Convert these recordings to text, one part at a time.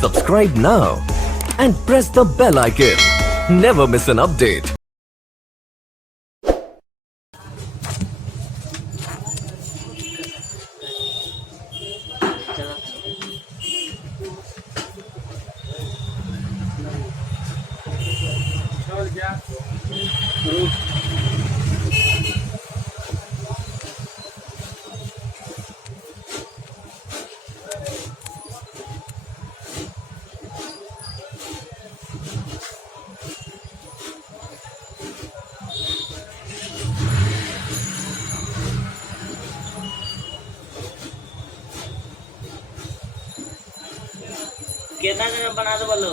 Subscribe now and press the bell icon. Never miss an update. कितना दिन बना दो बोलो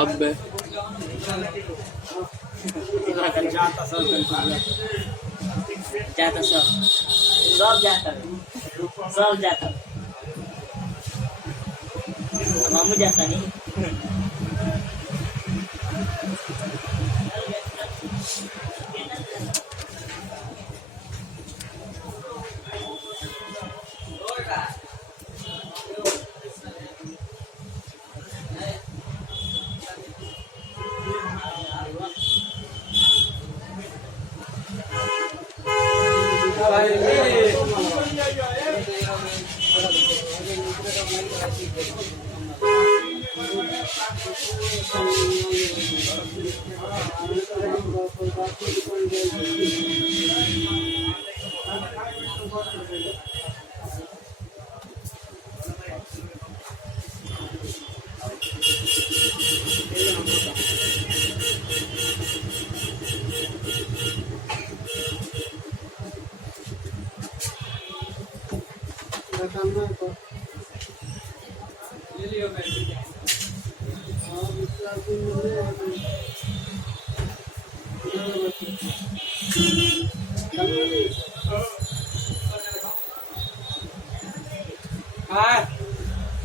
अब जाता सब जाता मामू जाता नहीं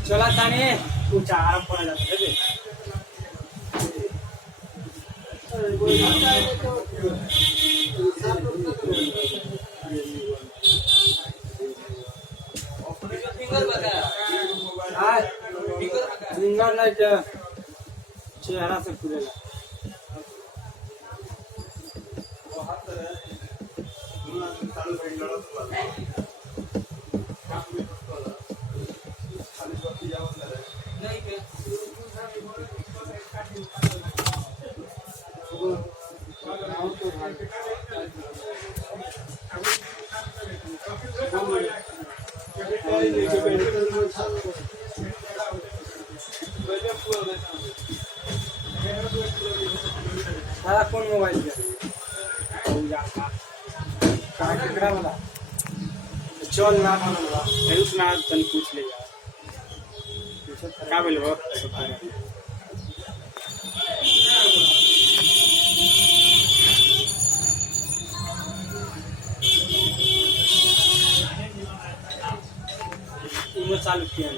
चला ताने कुछ आराम पड़ा जाता है फिंगर लाइट चेहरा से खुलेगा कौन मोबाइल केकरा वाला चल ना आयुष ना तन पूछ ले का बोलबो इमो चालू किया